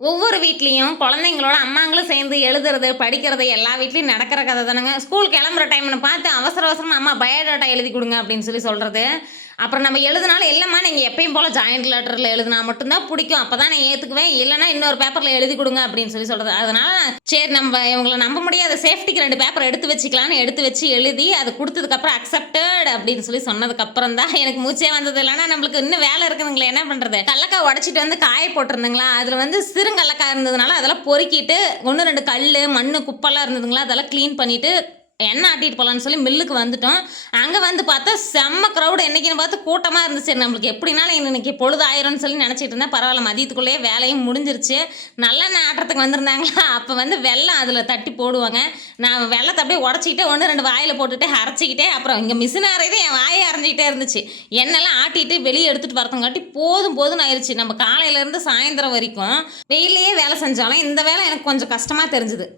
ஒவ்வொரு வீட்லயும் குழந்தைங்களோட அம்மாங்களும் சேர்ந்து எழுதுறது, படிக்கிறது எல்லா வீட்லயும் நடக்கிற கதை தானங்க. ஸ்கூல் கிளம்புற டைம்னு பார்த்து அவசர அவசரமா அம்மா பயோடேட்டா எழுதி குடுங்க அப்படின்னு சொல்றது. அப்புறம் நம்ம எழுதுனாலும், இல்லம்மா நீங்க எப்பயும் போல ஜாயிண்ட் லெட்டர்ல எழுதுனா மட்டும் தான் புடிக்கும். அப்பதான் நான் ஏத்துக்குவேன். இல்லன்னா இன்னொரு பேப்பர்ல எழுதி குடுங்க அப்படின்னு சொல்றது. அதனால சரி நம்ம இவங்கள நம்ப முடியாது. சேஃப்டிக்கு 2 பேப்பர் எடுத்து வச்சுக்கலான்னு எடுத்து வச்சு எழுதி, அது குடுத்ததுக்கப்புறம் அக்செப்டட் அப்படின்னு சொன்னதுக்கப்புறம் தான் எனக்கு மூச்சே வந்தது. இல்லன்னா நம்மளுக்கு இன்னும் வேலை இருக்குதுங்களே என்ன பண்றது? கடலக்காய் உடைச்சிட்டு வந்து காய போட்டிருந்தேங்களா, அதுல சிறுங்கடலக்காய் இருந்ததுனால அதெல்லாம் பொறுக்கிட்டு 1, 2 கல்லு, மண்ணு, குப்பைலாம் இருந்ததுங்களா, அதெல்லாம் கிளீன் பண்ணிட்டு எண்ணெய் ஆட்டிட்டு போலான்னு மில்லுக்கு வந்துட்டோம். அங்க வந்து பார்த்தா செம்ம கிரவுட் என்னைக்குன்னு பார்த்து கூட்டமா இருந்துச்சு. நம்மளுக்கு எப்படினாலும் இன்னைக்கு பொழுது ஆயிரும்னு நினைச்சிட்டு இருந்தேன். பரவாயில்ல மதியத்துக்குள்ளேயே வேலையும் முடிஞ்சிருச்சு. நல்லெண்ணெய் ஆட்டுறதுக்கு வந்திருந்தாங்களா, அப்ப வெல்லம் அதுல தட்டி போடுவாங்க. நான் வெல்லத்தை அப்படியே உடச்சிக்கிட்டே 1, 2 வாயில போட்டுட்டு அரைச்சிக்கிட்டே, அப்புறம் இங்க மிஷின் அரையுது என் வாயை அரைஞ்சிக்கிட்டே இருந்துச்சு. எண்ணெய்லாம் ஆட்டிட்டு வெளியே எடுத்துட்டு வரதுங்காட்டி போதும் போதும்னு ஆயிடுச்சு. நம்ம காலையில இருந்து சாயந்தரம் வரைக்கும் வெயிலையே வேலை செஞ்சாலும் இந்த வேலை எனக்கு கொஞ்சம் கஷ்டமா தெரிஞ்சுது.